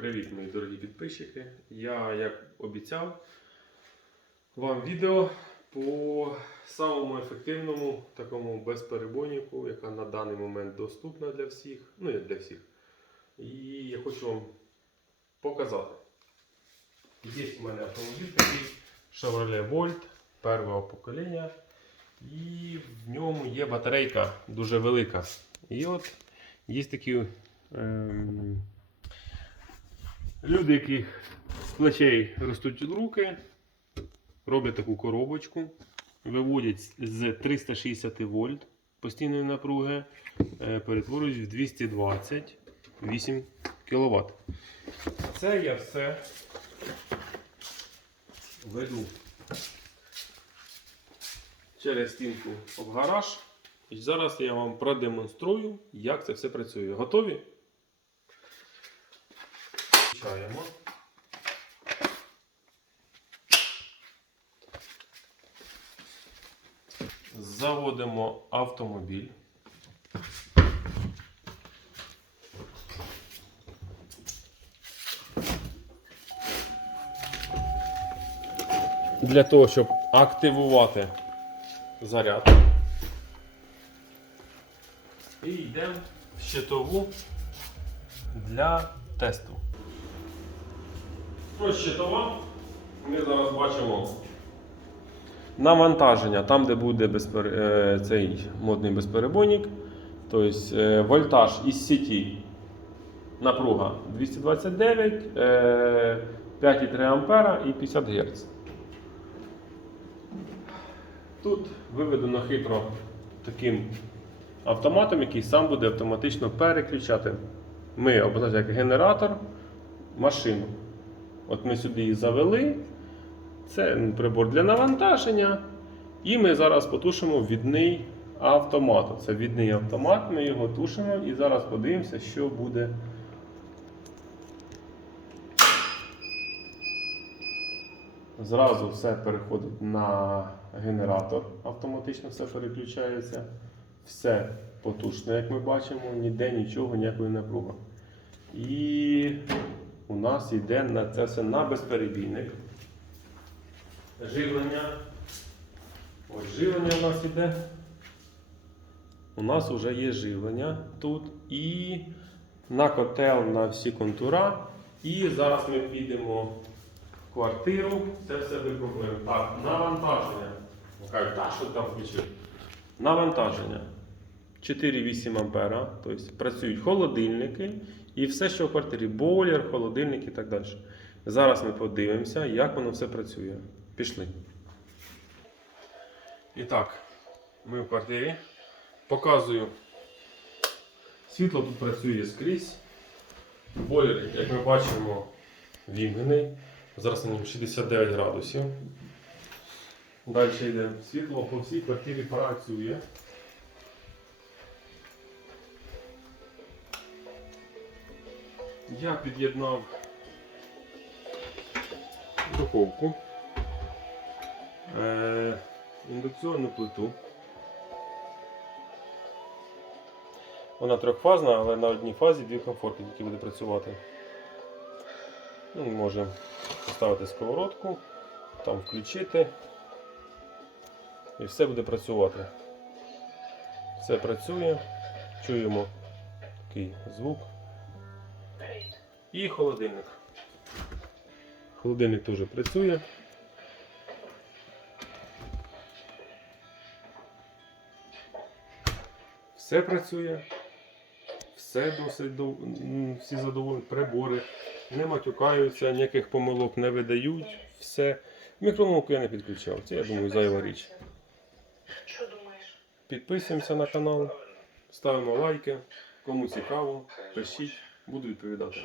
Привіт, мої дорогі підписчики. Я, як обіцяв, вам відео по самому ефективному такому безперебойнику, яка на даний момент доступна для всіх. Ну, як для всіх. І я хочу вам показати. Є в мене автомобіль такий Chevrolet Volt першого покоління. І в ньому є батарейка дуже велика. І от є такі. Ем, Люди, які з плечей ростуть руки, роблять таку коробочку, виводять з 360 вольт постійної напруги, е, перетворюють в 228 кВт. Це я все веду через стінку в гараж. І зараз я вам продемонструю, як це все працює. Готові? Включаємо. Заводимо автомобіль. Для того, щоб активувати заряд. І йдемо в щитову для тесту. Ось щитова. Ми зараз бачимо навантаження, там, де буде безпер... е, цей модний безперебойник. Тобто е, вольтаж із сіті напруга 229, е, 5,3 ампера і 50 Гц. Тут виведено хитро таким автоматом, який сам буде автоматично переключати. Ми обозначаємо як генератор машину. От ми сюди її завели. Це прибор для навантаження. І ми зараз потушимо відний автомат. Це відний автомат, ми його тушимо і зараз подивимося, що буде. Зразу все переходить на генератор, автоматично все переключається. Все потужне, як ми бачимо, ніде нічого, ніякої напруги. І у нас йде на це все на безперебійник. Живлення. Ось живлення у нас йде. У нас вже є живлення тут і на котел на всі контура. І зараз ми підемо в квартиру, це все випробуємо. Так, навантаження. Кажуть, та що там включив? Навантаження. 4,8 ампера, тобто працюють холодильники і все, що в квартирі, бойлер, холодильник і так далі. Зараз ми подивимося, як воно все працює. Пішли. І так, ми в квартирі. Показую. Світло тут працює скрізь. Бойлер, як ми бачимо, вімкнений. Зараз на ньому 69 градусів. Далі йде світло по всій квартирі працює. Я під'єднав духовку, е, індукційну плиту. Вона трьохфазна, але на одній фазі дві комфорки, які буде працювати. Ну, Можемо поставити сковородку, там включити і все буде працювати. Все працює, чуємо такий звук. І холодильник. Холодильник теж працює. Все працює. Все досить дов- всі задоволені, прибори, не матюкаються, ніяких помилок не видають. Все. Мікроволновку я не підключав. Це я думаю зайва річ. Що думаєш? Підписуємося на канал, ставимо лайки. Кому цікаво, пишіть, Буду відповідати.